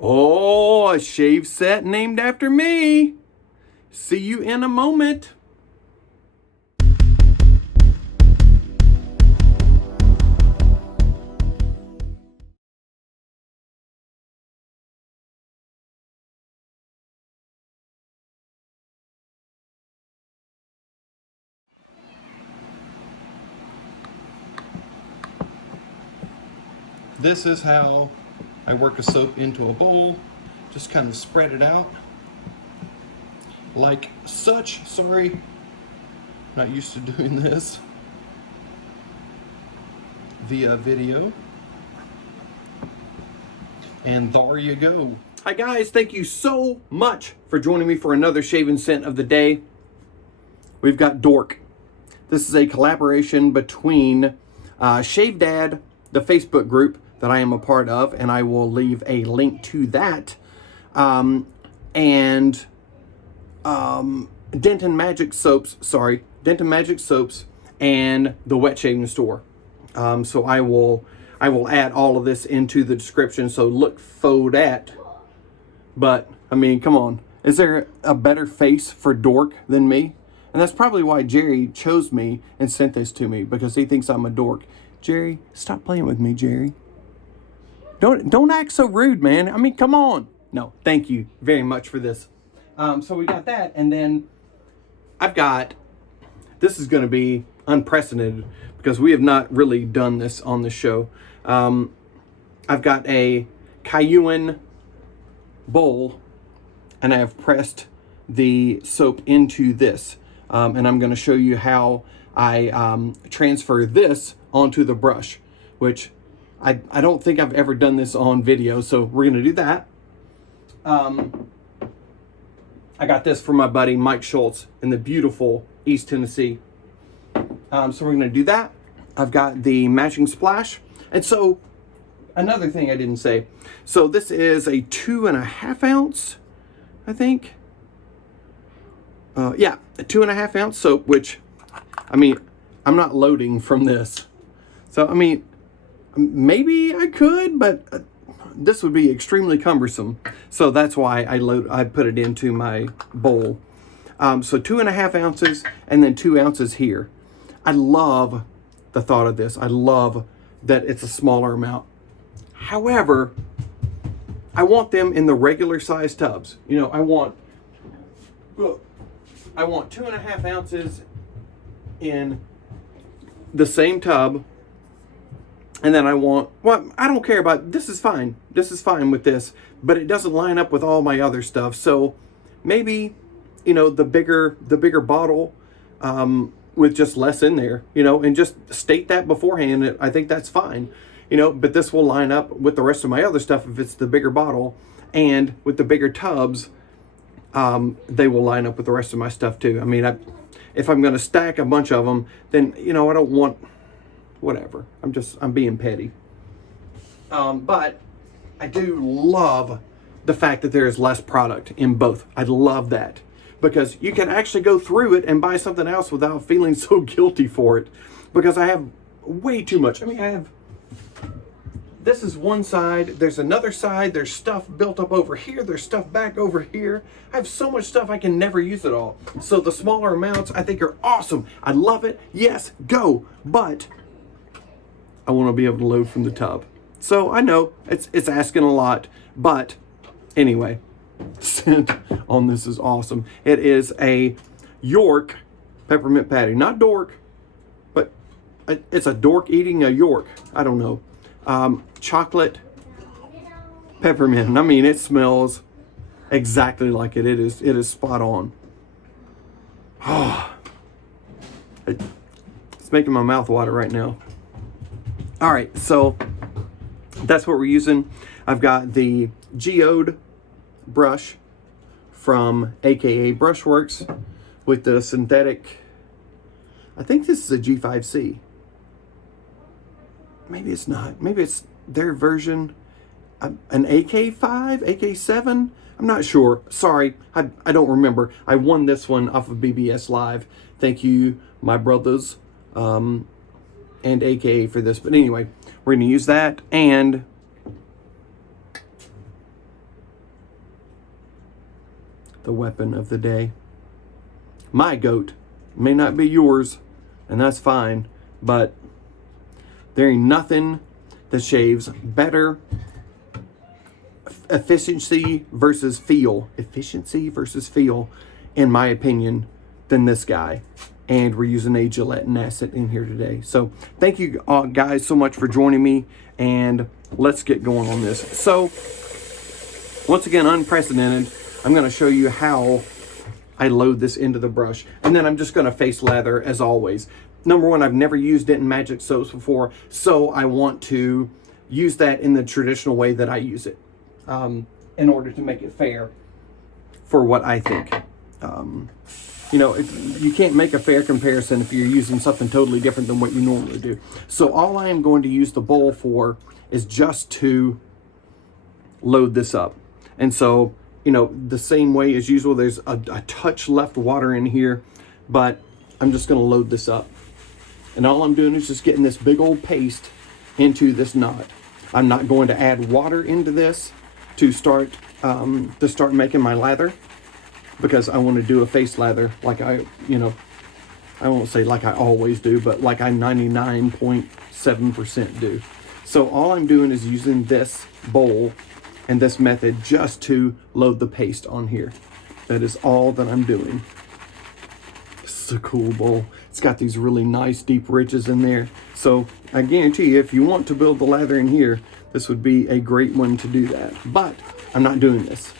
Oh, a shave set named after me. See you in a moment. This is how I work a soap into a bowl. Just kind of spread it out like such. Sorry, not used to doing this via video. And there you go. Hi guys, thank you so much for joining me for another shaving scent of the day. We've got Dork. This is a collaboration between Shave Dad, the Facebook group that I am a part of, and I will leave a link to that, and Denton Magic Soaps, Denton Magic Soaps, and the Wetshaving store. So I will add all of this into the description, so look for that. But, I mean, come on. Is there a better face for Dork than me? And that's probably why Jerry chose me and sent this to me, because he thinks I'm a dork. Jerry, stop playing with me, Jerry. Don't act so rude, man. I mean, come on. No, thank you very much for this. So we got that, and then I've got, this is going to be unprecedented because we have not really done this on the show. I've got a Cayenne bowl, and I have pressed the soap into this. And I'm going to show you how I transfer this onto the brush, which I don't think I've ever done this on video, so we're going to do that. I got this from my buddy Mike Schultz in the beautiful East Tennessee. So we're going to do that. I've got the matching splash. And so, another thing I didn't say. So this is a 2.5 ounce, I think. Yeah, a 2.5 ounce soap, which, I mean, I'm not loading from this. So, I mean, maybe I could, but this would be extremely cumbersome. So that's why I put it into my bowl. So 2.5 ounces and then 2 ounces here. I love the thought of this. I love that it's a smaller amount. However, I want them in the regular size tubs. You know, I want 2.5 ounces in the same tub. And then I want, well, I don't care about, this is fine. This is fine with this, but it doesn't line up with all my other stuff. So maybe, you know, the bigger bottle with just less in there, you know, and just state that beforehand. I think that's fine, you know, but this will line up with the rest of my other stuff if it's the bigger bottle, and with the bigger tubs, they will line up with the rest of my stuff too. I mean, if I'm going to stack a bunch of them, then, you know, I don't want, whatever. I'm being petty. But I do love the fact that there is less product in both. I love that, because you can actually go through it and buy something else without feeling so guilty for it, because I have way too much. I mean, this is one side, there's another side, there's stuff built up over here, there's stuff back over here. I have so much stuff I can never use it all. So the smaller amounts I think are awesome. I love it. Yes, go. But I want to be able to load from the tub. So I know it's asking a lot, but anyway, scent on this is awesome. It is a York peppermint patty, not Dork, but it's a dork eating a York. I don't know. Chocolate peppermint. I mean, it smells exactly like it. It is spot on. Oh, it's making my mouth water right now. All right, so that's what we're using. I've got the geode brush from AKA Brushworks with the synthetic, I think this is a G5C. Maybe it's not. Maybe it's their version, an AK5, AK7. I'm not sure. Sorry, I don't remember. I won this one off of BBS Live. Thank you, my brothers, and AKA for this. But anyway, we're going to use that, and the weapon of the day. My goat may not be yours, and that's fine, but there ain't nothing that shaves better efficiency versus feel, in my opinion, than this guy. And we're using a Gillette Nasset in here today. So thank you guys so much for joining me, and let's get going on this. So once again, unprecedented, I'm going to show you how I load this into the brush, and then I'm just going to face lather as always. Number one, I've never used Denton Majic soaps before, so I want to use that in the traditional way that I use it, in order to make it fair for what I think. You know, you can't make a fair comparison if you're using something totally different than what you normally do. So all I am going to use the bowl for is just to load this up. And so, you know, the same way as usual, there's a touch left water in here, but I'm just going to load this up. And all I'm doing is just getting this big old paste into this knot. I'm not going to add water into this to start making my lather, because I want to do a face lather like I won't say like I always do, but like I 99.7% do. So all I'm doing is using this bowl and this method just to load the paste on here. That is all that I'm doing. This is a cool bowl. It's got these really nice deep ridges in there. So I guarantee you, if you want to build the lather in here, this would be a great one to do that. But I'm not doing this.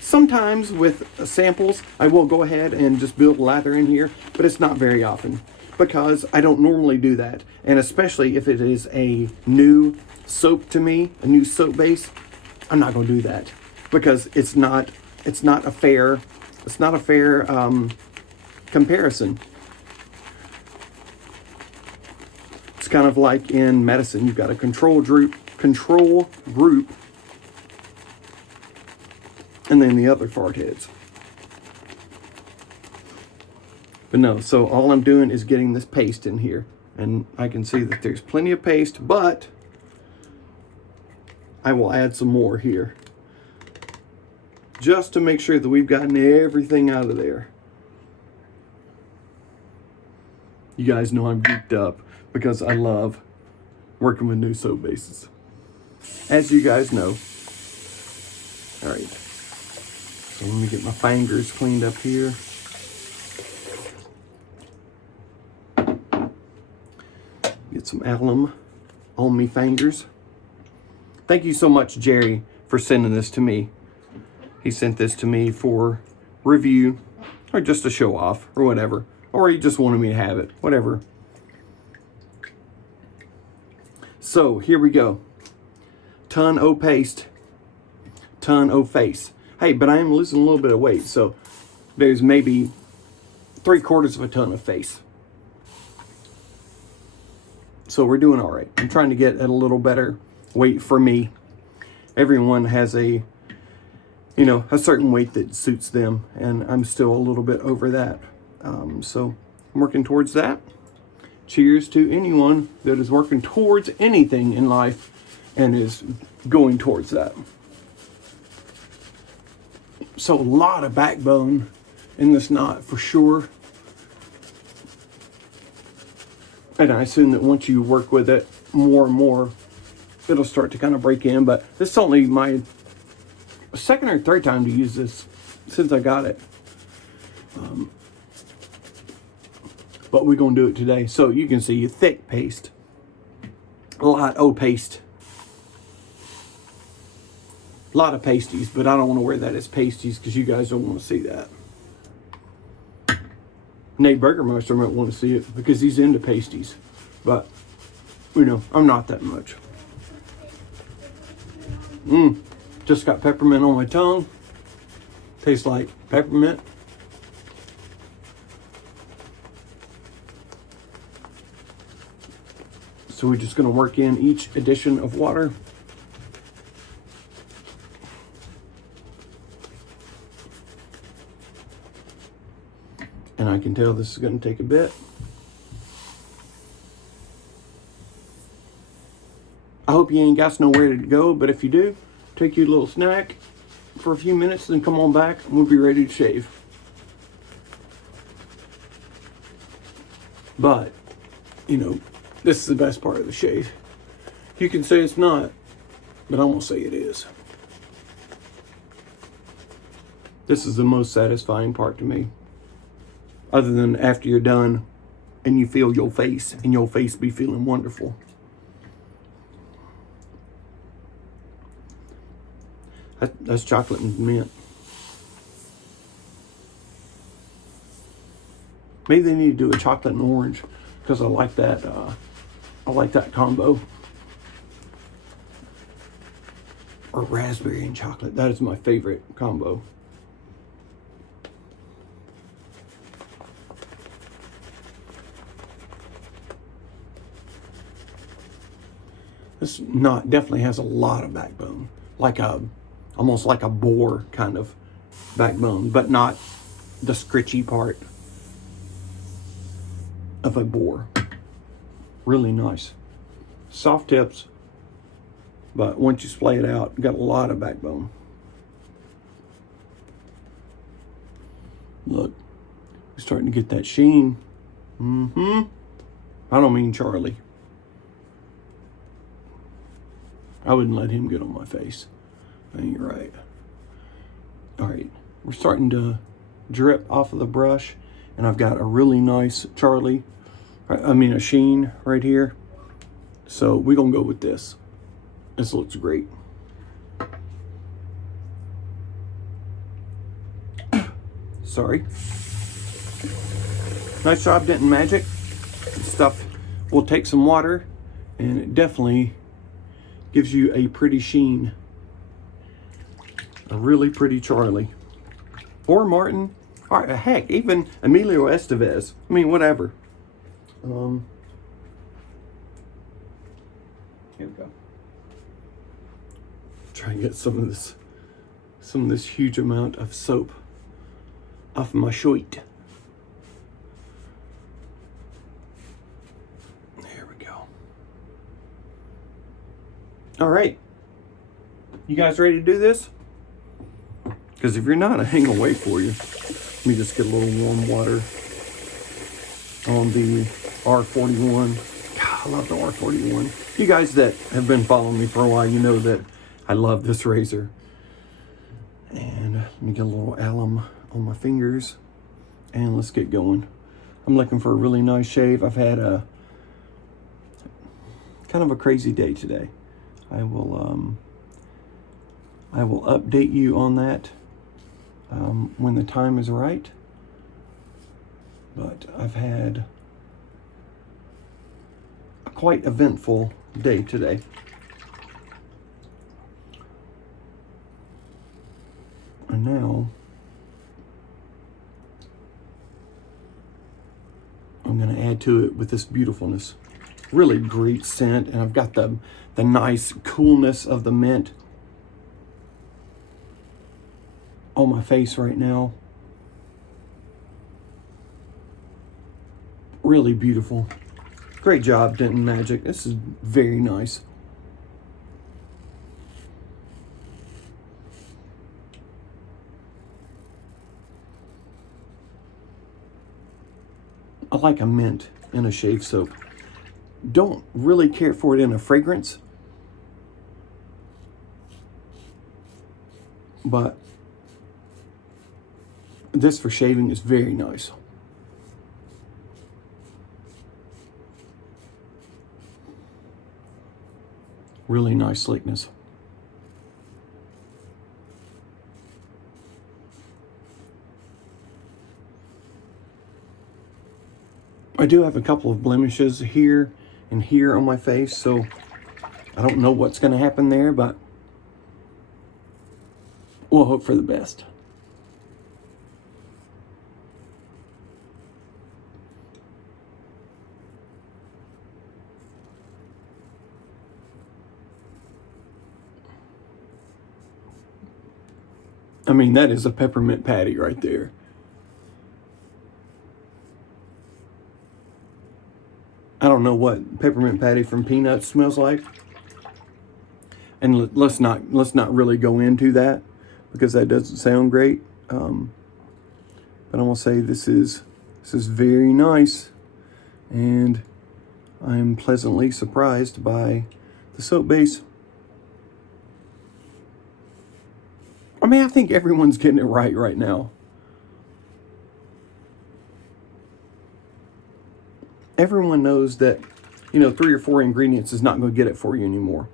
Sometimes with samples, I will go ahead and just build lather in here, but it's not very often because I don't normally do that. And especially if it is a new soap to me, a new soap base, I'm not going to do that because it's not a fair comparison. It's kind of like in medicine. You've got a control group, and then the other fart heads. But no, so all I'm doing is getting this paste in here. And I can see that there's plenty of paste, but I will add some more here, just to make sure that we've gotten everything out of there. You guys know I'm geeked up because I love working with new soap bases, as you guys know. All right. So let me get my fingers cleaned up here. Get some alum on me fingers. Thank you so much, Jerry, for sending this to me. He sent this to me for review, or just to show off, or whatever. Or he just wanted me to have it, whatever. So here we go. Ton o' paste, ton o' face. Hey, but I am losing a little bit of weight, so there's maybe 3/4 of a ton of face. So we're doing all right. I'm trying to get at a little better weight for me. Everyone has a certain weight that suits them, and I'm still a little bit over that. So I'm working towards that. Cheers to anyone that is working towards anything in life and is going towards that. So a lot of backbone in this knot for sure. And I assume that once you work with it more and more, it'll start to kind of break in. But this is only my second or third time to use this since I got it. But we're going to do it today. So you can see a thick paste. A lot of paste. A lot of pasties, but I don't want to wear that as pasties because you guys don't want to see that. Nate Burgermeister might want to see it because he's into pasties. But, I'm not that much. Just got peppermint on my tongue. Tastes like peppermint. So we're just going to work in each addition of water. And I can tell this is going to take a bit. I hope you ain't got nowhere to go, but if you do, take you a little snack for for a few minutes, then come on back and we'll be ready to shave. But, you know, this is the best part of the shave. You can say it's not, but I'm gonna say it is. This is the most satisfying part to me. Other than after you're done and you feel your face and your face be feeling wonderful. That's chocolate and mint. Maybe they need to do a chocolate and orange because I like that. I like that combo. Or raspberry and chocolate. That is my favorite combo. This knot definitely has a lot of backbone, like almost like a boar kind of backbone, but not the scritchy part of a boar. Really nice. Soft tips, but once you splay it out, you got a lot of backbone. Look, we're starting to get that sheen. I don't mean Charlie. I wouldn't let him get on my face. I ain't right. All right, we're starting to drip off of the brush, and I've got a really nice Charlie, a sheen right here. So we're gonna go with this. This looks great. Sorry. Nice job, Denton Majic. This stuff will take some water, and it definitely gives you a pretty sheen. A really pretty Charlie. Or Martin. Or heck, even Emilio Estevez. I mean, whatever. Here we go. Try and get some of this huge amount of soap off my shirt. There we go. All right. You guys ready to do this? Because if you're not, I ain't gonna wait for you. Let me just get a little warm water on the R41. God, I love the R41. You guys that have been following me for a while, you know that I love this razor. And let me get a little alum on my fingers, and let's get going. I'm looking for a really nice shave. I've had a kind of a crazy day today. I will update you on that when the time is right. But I've had a quite eventful day today. And now I'm going to add to it with this beautifulness. Really great scent, and I've got the nice coolness of the mint on my face right now. Really beautiful. Great job, Denton Majic. This is very nice. I like a mint in a shave soap. Don't really care for it in a fragrance, but this for shaving is very nice. Really nice slickness. I do have a couple of blemishes here and here on my face, so I don't know what's going to happen there, but we'll hope for the best. I mean, that is a peppermint patty right there. I don't know what peppermint patty from peanuts smells like, and let's not really go into that. because that doesn't sound great. But I'm gonna say this is very nice, and I'm pleasantly surprised by the soap base. I mean, I think everyone's getting it right now. Everyone knows that, you know, 3 or 4 ingredients is not going to get it for you anymore.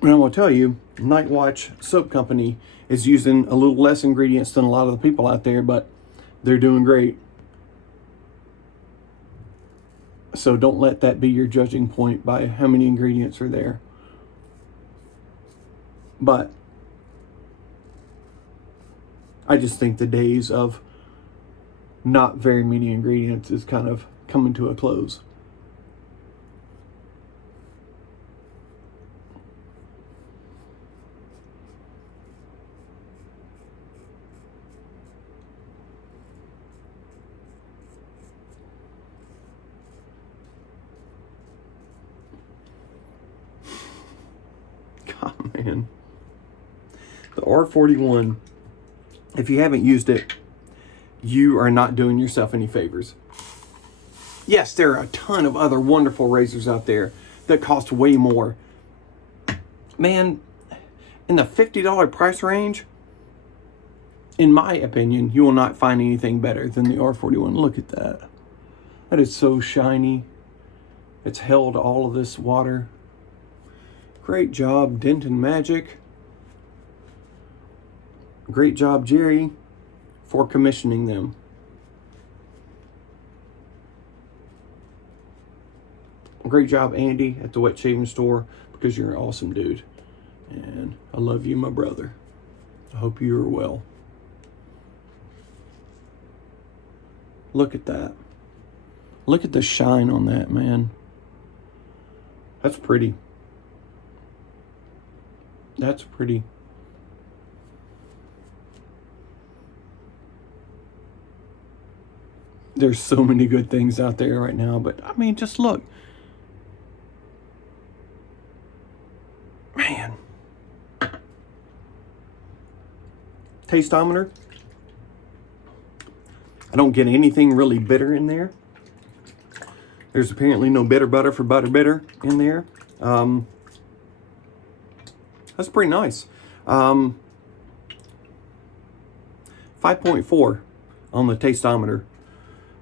And I'm going to tell you, Night Watch Soap Company is using a little less ingredients than a lot of the people out there, but they're doing great. So don't let that be your judging point by how many ingredients are there. But I just think the days of not very many ingredients is kind of coming to a close. God, man. The R41, if you haven't used it, you are not doing yourself any favors. Yes, there are a ton of other wonderful razors out there that cost way more. Man, in the $50 price range, in my opinion, you will not find anything better than the R41. Look at that. That is so shiny. It's held all of this water. Great job, Denton Majic. Great job, Jerry, for commissioning them. Great job, Andy, at the Wetshaving store, because you're an awesome dude. And I love you, my brother. I hope you are well. Look at that. Look at the shine on that, man. That's pretty. That's pretty. There's so many good things out there right now, but I mean, just look. Man. Tasteometer. I don't get anything really bitter in there. There's apparently no bitter butter for bitter in there. That's pretty nice. 5.4 on the tasteometer.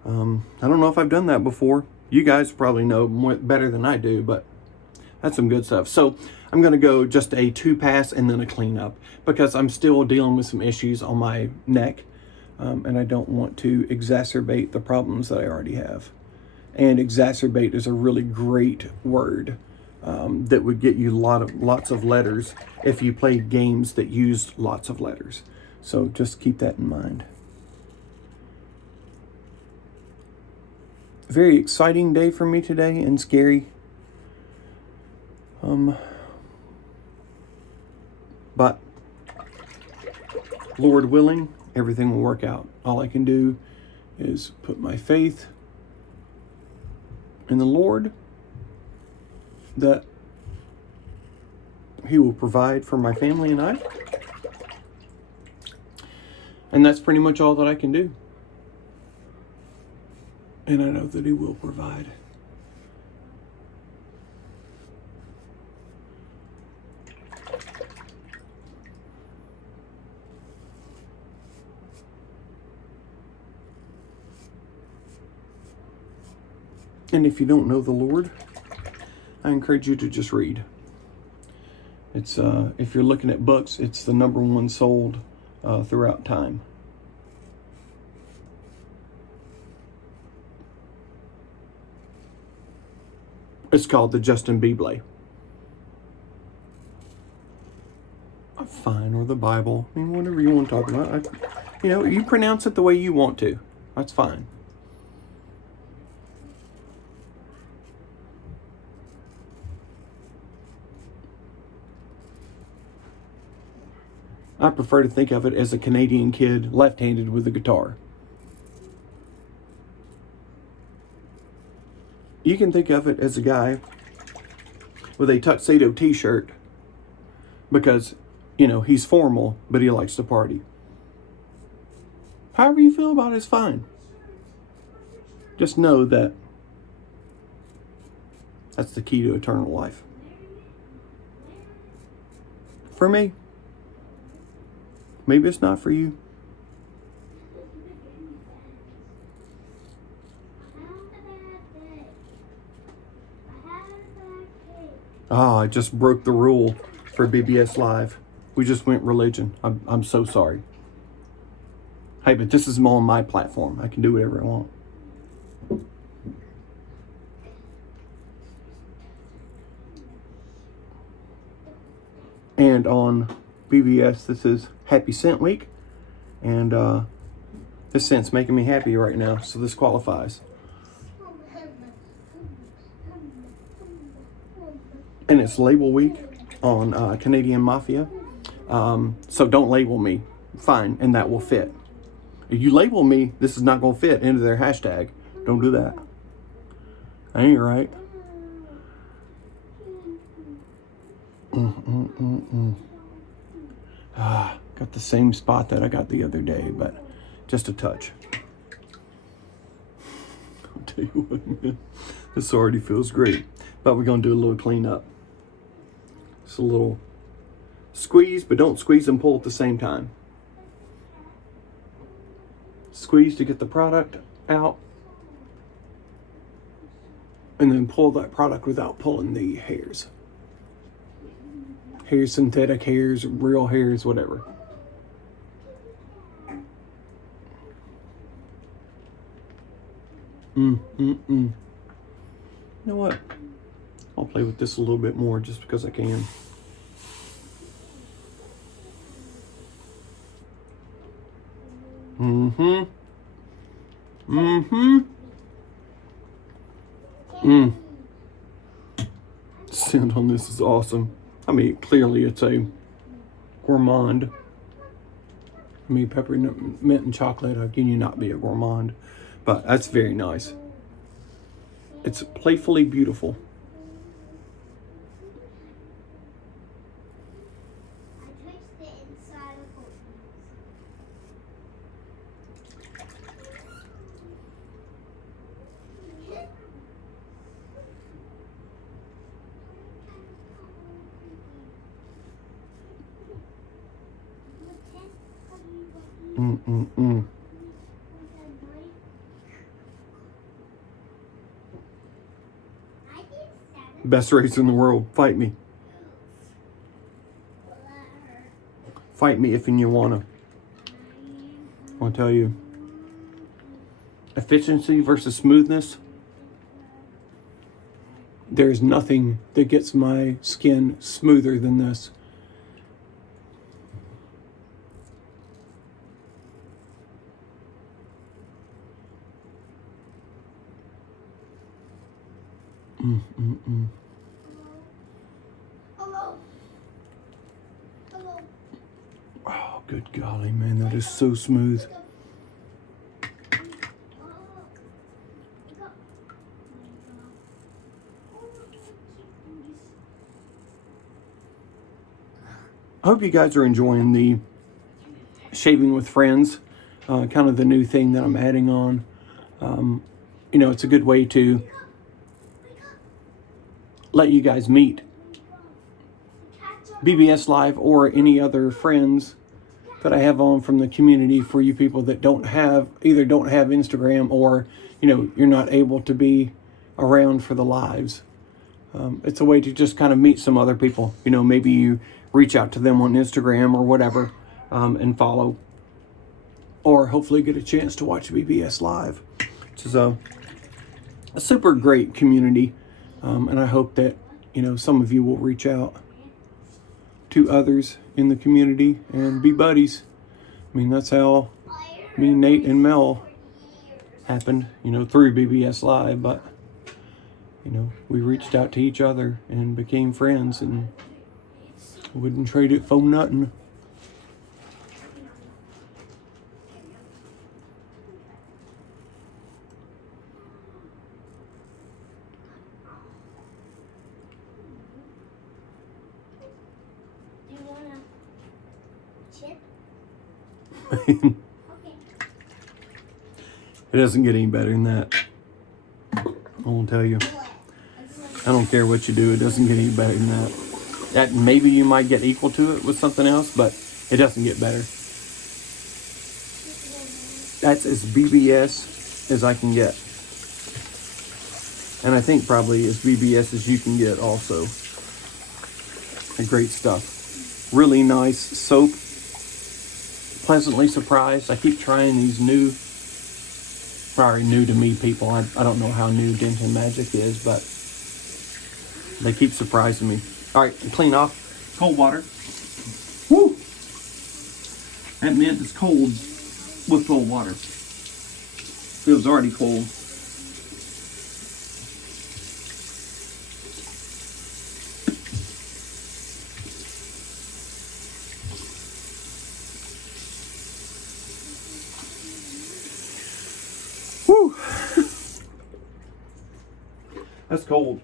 I don't know if I've done that before. You guys probably know better than I do, but that's some good stuff. So I'm going to go just a 2-pass and then a cleanup, because I'm still dealing with some issues on my neck, and I don't want to exacerbate the problems that I already have. And exacerbate is a really great word that would get you lots of letters if you played games that used lots of letters. So just keep that in mind. Very exciting day for me today, and scary. But Lord willing, everything will work out. All I can do is put my faith in the Lord, that He will provide for my family and I. And that's pretty much all that I can do. And I know that He will provide. And if you don't know the Lord, I encourage you to just read. It's if you're looking at books, it's the #1 sold throughout time. It's called the Justin Bieber. Fine, or the Bible. I mean, whatever you want to talk about. You pronounce it the way you want to. That's fine. I prefer to think of it as a Canadian kid left-handed with a guitar. You can think of it as a guy with a tuxedo t-shirt because, you know, he's formal, but he likes to party. However you feel about it is fine. Just know that that's the key to eternal life. For me, maybe it's not for you. Oh, I just broke the rule for BBS Live. We just went religion. I'm so sorry. Hey, but this is on my platform. I can do whatever I want. And on BBS, this is Happy Scent Week. And this scent's making me happy right now, so this qualifies. And it's label week on Canadian Mafia. So don't label me. Fine, and that will fit. If you label me, this is not going to fit into their hashtag. Don't do that. That ain't right. Got the same spot that I got the other day, but just a touch. I'll tell you what, man. This already feels great. But we're going to do a little cleanup. Just a little squeeze, but don't squeeze and pull at the same time. Squeeze to get the product out. And then pull that product without pulling the hairs. Hairs, synthetic hairs, real hairs, whatever. You know what? I'll play with this a little bit more just because I can. Scent on this is awesome. I mean, clearly it's a gourmand. I mean, peppermint and chocolate, how can you not be a gourmand? But that's very nice. It's playfully beautiful. Best race in the world. Fight me. Fight me if you wanna. I'll tell you. Efficiency versus smoothness. There's nothing that gets my skin smoother than this. Oh, good golly, man, that is so smooth. I hope you guys are enjoying the shaving with friends, kind of the new thing that I'm adding on. You know, it's a good way to let you guys meet BBS Live or any other friends that I have on from the community for you people that either don't have Instagram or, you know, you're not able to be around for the lives. It's a way to just kind of meet some other people. You know, maybe you reach out to them on Instagram or whatever and follow. Or hopefully get a chance to watch BBS Live, which is a super great community. And I hope that, you know, some of you will reach out to others in the community and be buddies. I mean, that's how me, Nate, and Mel happened, you know, through BBS Live. But, you know, we reached out to each other and became friends and wouldn't trade it for nothing. It doesn't get any better than that. I won't tell you. I don't care what you do, it doesn't get any better than that. That maybe you might get equal to it with something else, but it doesn't get better. That's as BBS as I can get. And I think probably as BBS as you can get also. Great stuff. Really nice soap. Pleasantly surprised. I keep trying these new, probably new to me people. I don't know how new Denton Majic is, but they keep surprising me. All right, clean off. Cold water. Woo! That mint is cold with cold water. Feels already cold. Woo! That's cold.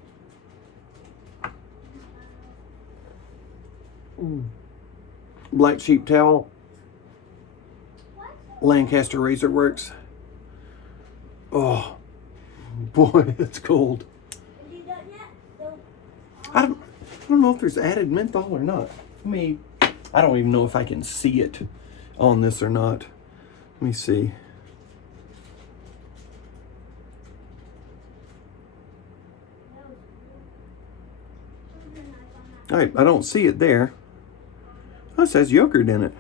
Black sheep towel. Lancaster Razor Works. Oh boy, it's cold. I don't know if there's added menthol or not. I don't even know if I can see it on this or not. Let me see. All right, I don't see it there. Oh, it says yogurt in it.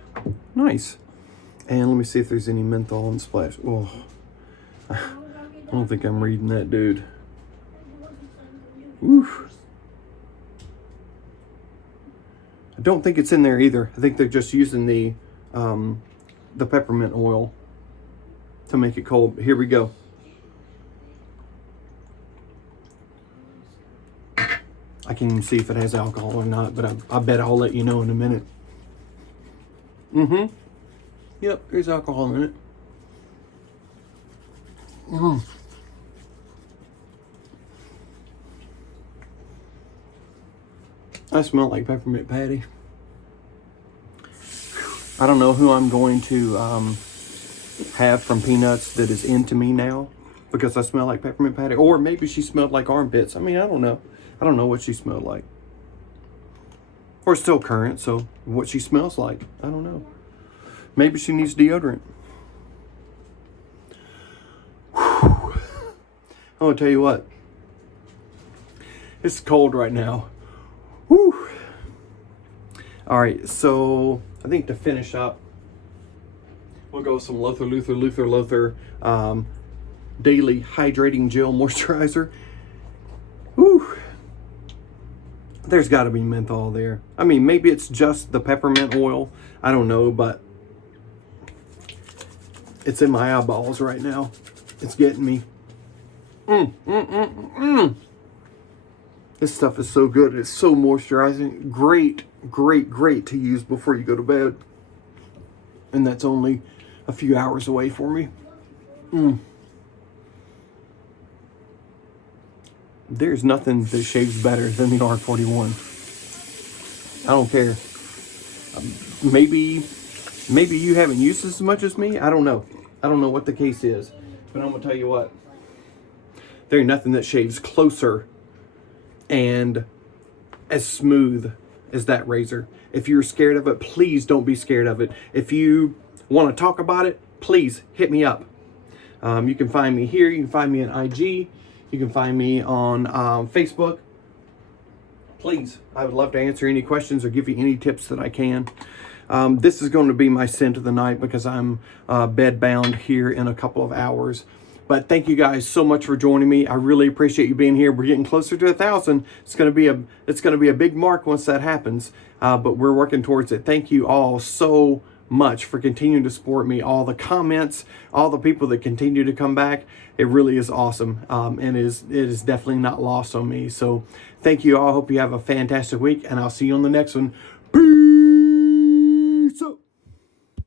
Nice. And let me see if there's any menthol and splash. Oh, I don't think I'm reading that, dude. Oof. I don't think it's in there either. I think they're just using the peppermint oil to make it cold. Here we go. I can't even see if it has alcohol or not, but I bet I'll let you know in a minute. Mm-hmm. Yep, there's alcohol in it. I smell like peppermint patty. I don't know who I'm going to have from Peanuts that is into me now because I smell like peppermint patty. Or maybe she smelled like armpits. I mean, I don't know. I don't know what she smelled like. Or still current, so what she smells like, I don't know. Maybe she needs deodorant. Whew. I'm gonna tell you what. It's cold right now. Whew. All right, so I think to finish up, we'll go with some Lather Daily Hydrating Gel Moisturizer. Whew. There's got to be menthol there. I mean, maybe it's just the peppermint oil. I don't know, but it's in my eyeballs right now. It's getting me. This stuff is so good. It's so moisturizing. Great to use before you go to bed. And that's only a few hours away for me. There's nothing that shaves better than the R41. I don't care. Maybe you haven't used this as much as me. I don't know. I don't know what the case is. But I'm going to tell you what. There ain't nothing that shaves closer and as smooth as that razor. If you're scared of it, please don't be scared of it. If you want to talk about it, please hit me up. You can find me here. You can find me on IG. You can find me on Facebook. Please, I would love to answer any questions or give you any tips that I can. This is going to be my scent of the night because I'm bed bound here in a couple of hours. But thank you guys so much for joining me. I really appreciate you being here. We're getting closer to 1,000. It's going to be a big mark once that happens. But we're working towards it. Thank you all so much for continuing to support me. All the comments, all the people that continue to come back. It really is awesome. And it is definitely not lost on me. So thank you all. Hope you have a fantastic week, and I'll see you on the next one. Peace.